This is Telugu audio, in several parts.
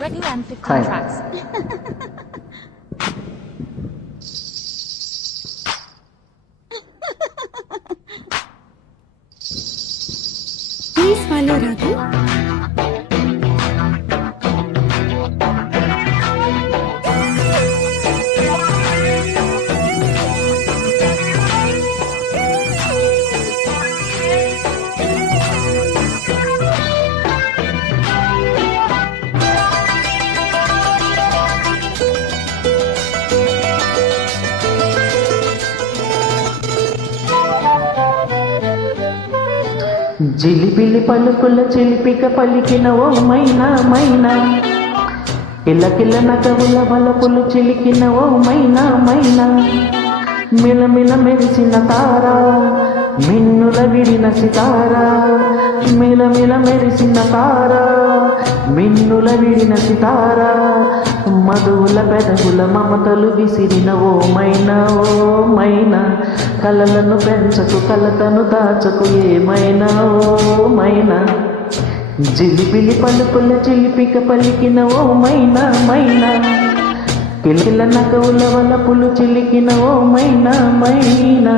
Ready and 15 tracks. Please follow Raghu. జిలిబిలి పలుకుల చిలిపిక పలికిన ఓ మైనా మైనా, కిలకిల నగవుల బలపులు చిలికిన ఓ మైనా మైనా, మిలమిల మెరిసిన తారా మిన్నుల విడిన సితారా, మిలమిల మెరిసిన తారా మిన్నుల విడిన సితారా, మధువుల పెదవుల మమతలు విసిరిన ఓ మైనా ఓ మైనా, కలలను పెంచకు కలతను దాచకు ఏమైనా ఓ మైనా, జిలిబిలి పలుకుల చిలిపిక పలికిన ఓ మైనా మైనా, కిలకిల నగవుల వలపులు చిలికిన ఓ మైనా మైనా.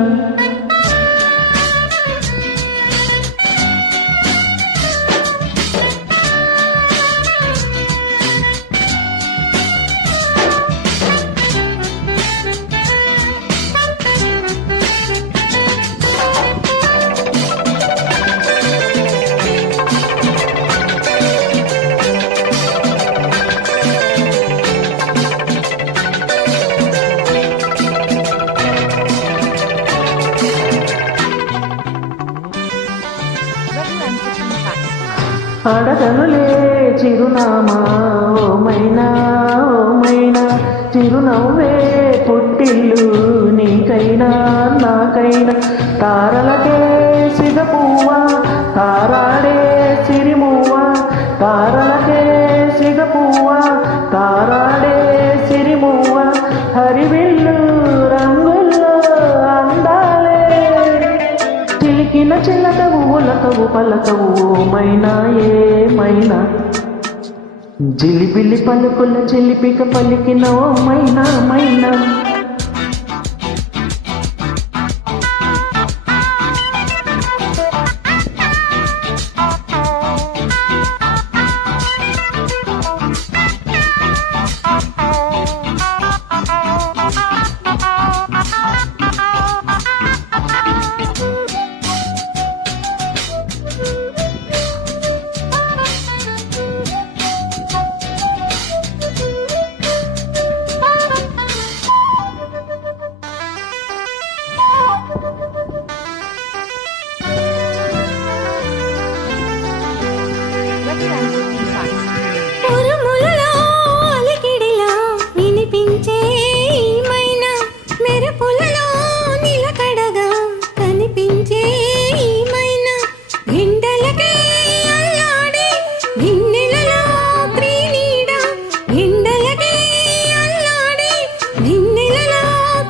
Ready and 15 tracks. అడగనులే చిరునామా ఓ మైనా ఓ మైనా, చిరునవ్వే పుట్టిల్లు నీకైనా నాకైనా, తారలకే సిగపువ్వ తారాడే సిరిమువ్వ, తారలకే సిగపువ్వ తారాడే సిరిమువ్వ, హరివిల్లు రంగుల్లో అందాలే, చిలికిన చిల్లకవు ఉలకవు పలకవు ఓ మైనా ఏమైనా, జిలిబిలి పలుకుల చిలిపిక పలికిన ఓ మైనా మైనా. Ready and 15 tracks. ఉరుములలో అలికిడిలా వినిపించే ఈ మైనా, మెరుపులలో నిలకడగా కనిపించే ఈ మైనా, ఎండలకే అల్లాడే వెన్నెలలో త్రినీడ, ఎండలకే అల్లాడే వెన్నెలలో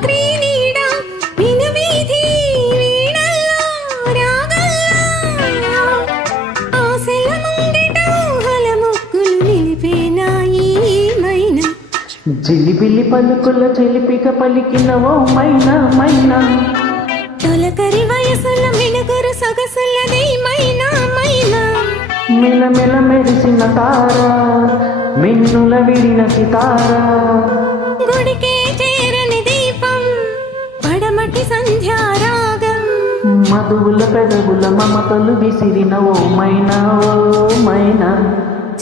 త్రినీడ, వినువీధి వీణల్లో రాగల్లో, ఆశల ముంగిట ఊహల ముక్కులు నిలిపేనా ఈ మైనా, జిలిబిలి పలుకుల చిలిపిక పలికిన ఓ మైనా మైనా, తొలకరి వయసుల మినుగురు సొగసులది మైనా మైనా, మిలమిల మెరిసిన తారా మిన్నుల విడిన సితారా, గుడికే చేరని దీపం పడమటి సంధ్యారాగం, మధువుల పెదవుల మమతలు విసిరిన ఓ మైనా ఓ మైనా,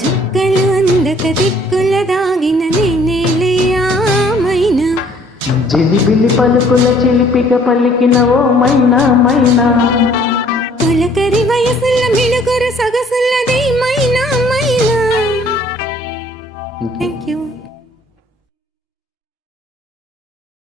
చుక్కలు అందక దిక్కుల దాగిన నేనేలయ్యా మైనా, జిలిబిలి పలుకుల చిలిపిక పలికిన ఓ మైనా మైనా, తొలకరి వయసుల మినుగురు సొగసులది